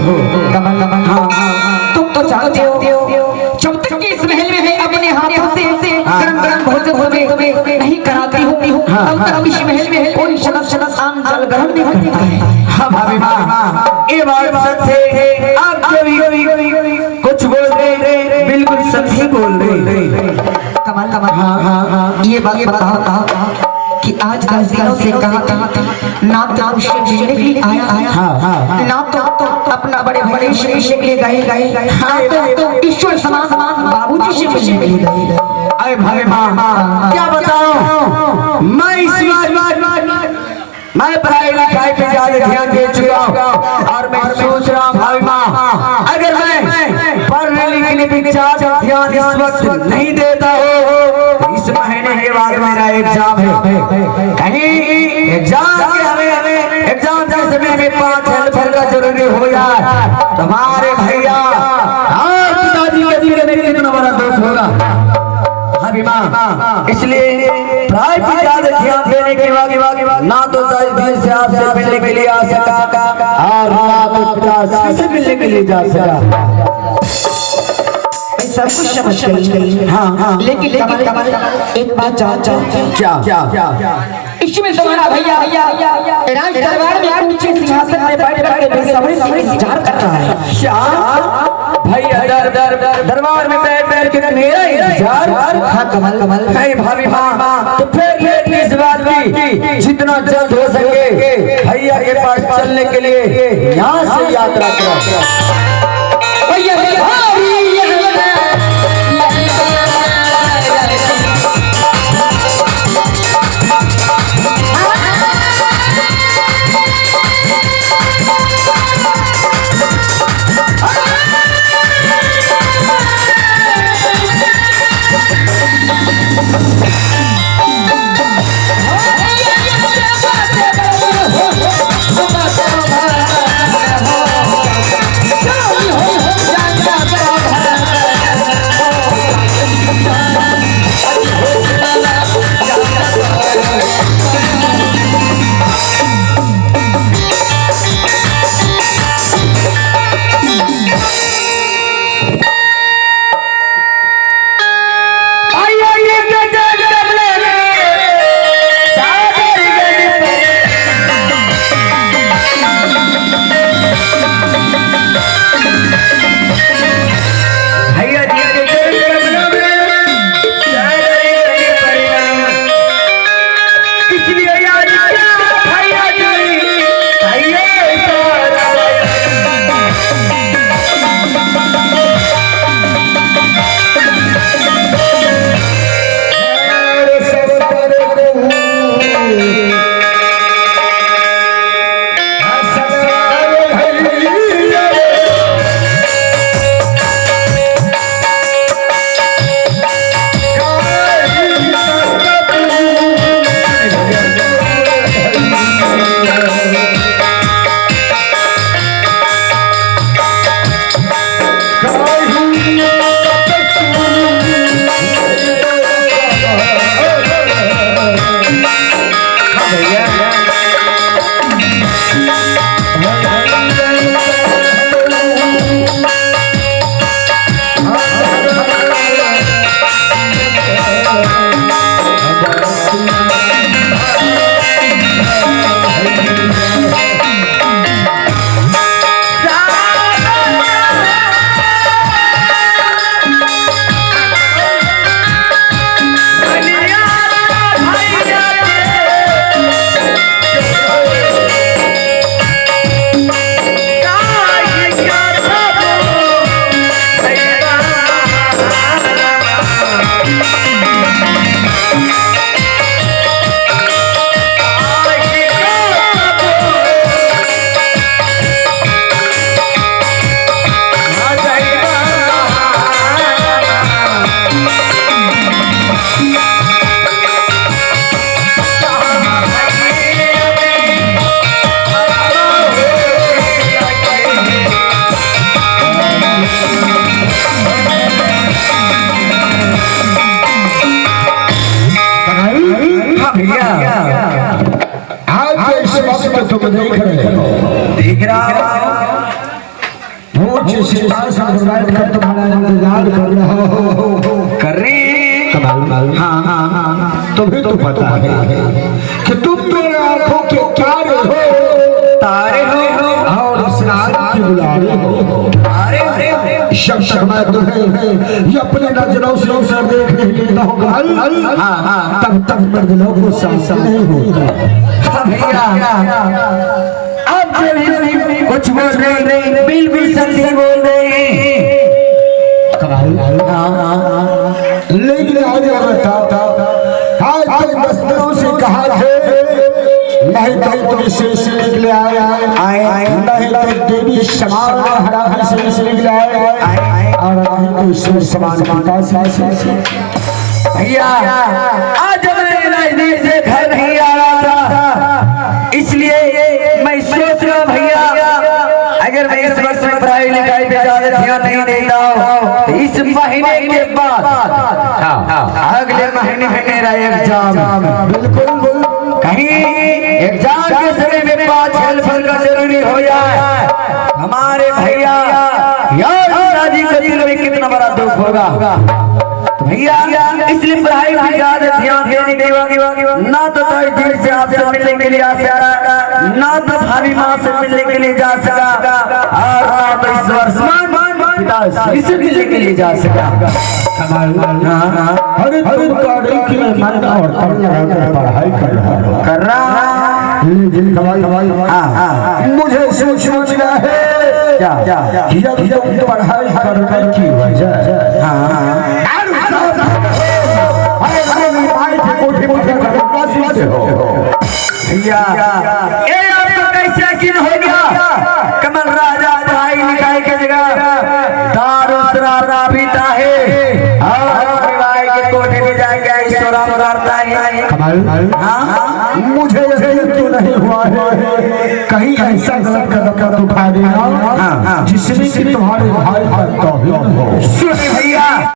कमल कमल हाँ तुम तो चाहते हो जब तक इस महल में है अपने हाथों से गरम गरम भोजन तुम्हें नहीं कराती हूँ तब तक इस महल में कोई शनस शनस आम जल ग्रहण नहीं होती है। हाँ भाभी माँ ये बात सच है, आप कभी कुछ बोल रहे बिल्कुल सच ही बोल रहे। कमल कमल हाँ ये बात बताओ कि आज का दिनों से कहा ना तो मुझसे मिलने के लिए आया ना तो अपना बड़े बड़े श्री के लिए गए ना तो ईश्वर समान बाबूजी से मिलने के लिए गए। अरे भाभी माँ क्या बताऊं, मैं पढ़ाई लिखाई पे ज्यादा ध्यान दे चुका हूँ और मैं सोच रहा हूँ भाभी माँ अगर मैं पढ़ने लिखने पे ज्यादा ध्यान इस वक्त नहीं देता हो, इस महीने के बाद मेरा एग्जाम है, कहीं एग्जाम के हमें एग्जाम के समय में 5 हेल्पर का जरूरी हो जाए तुम्हारे भैया और पिताजी के दिल में कितना बड़ा दुख होगा भाभी माँ। इसलिए पढ़ाई पे ज्यादा ध्यान देने के बाद ना तो दिन से आपसे मिलने के लिए आ सका और ना तो पिताजी से मिलने के लिए जा सका। सब कुछ समझ गई हाँ लेकिन एक बात क्या इसमें तुम्हारा भैया राज दरबार में ऊंचे सिंहासन में बैठ कर बेसब्री से इंतजार कर रहा है। भैया दरबार में बैठ के मेरा इंतजार। हाँ कमल नहीं भाभी माँ तो फिर लेट इस बात की जितना जल्द हो सके भैया के पास चलने के लिए यहाँ से यात्रा करो। भैया इंतजार कर रहा हो। कर रहे कमाल। हाँ तुम्हें तो पता है कि तुम मेरे आंखों के तारे हो, तारे हो और इस रात की बुलारे हो। जब तक मैं तुम्हें ये अपनी नजरों से देख नहीं लेता होगा, तब तक मैं दिलों को सांस नहीं होगा। भैया अब कुछ बोल रहे बिल्कुल सच्ची बोल रहे लेकिन आज बता, आज तक दस्तरों से कहा है नहीं कहीं तुम शेष निकले आए, नहीं तो देवी समान हरा शेष निकले आए, और नहीं तो शेष समान पिता से। भैया आज मैं नजदीक से घर नहीं आ रहा था, इसलिए मैं सोच रहा भैया अगर मैं इस वक्त में पढ़ाई लिखाई पे ज्यादा ध्यान नहीं देता हूँ तो इस महीने के बाद अगले महीने में मेरा एग्जाम, बिल्कुल कहीं एग्जाम के समय में 5 हेल्पर का जरूरी हो जाए, हमारे भैया यार दादी के दिल में कितना बड़ा दुख होगा। तो भैया इसलिए पढ़ाई पे ज्यादा ध्यान देने के ना तो दिन से आपसे मिलने के लिए आ सका, ना तो भाभी माँ से मिलने के लिए जा सका, और ना तो इस वर्ष पिताश्री से मिलने के लिए जा सका। अरे तुम गाड़ी की मन और तन लगाकर पढ़ाई कर रहा मुझे सोचना है कि अब तुम पढ़ाई करने की वजह भैया ये आपको कैसे यकीन हो गया कमल राजा पढ़ाई लिखाई की जगह दारू शराब पीता है और विवाह के कोठे में जाके ऐश्वर्या उड़ाता है। मुझे यकीन क्यों नहीं हुआ है कहीं ऐसा गलत कदम उठा देना जिसमें कि तुम्हारे भाई पर तौहीन हो। सुनिए भैया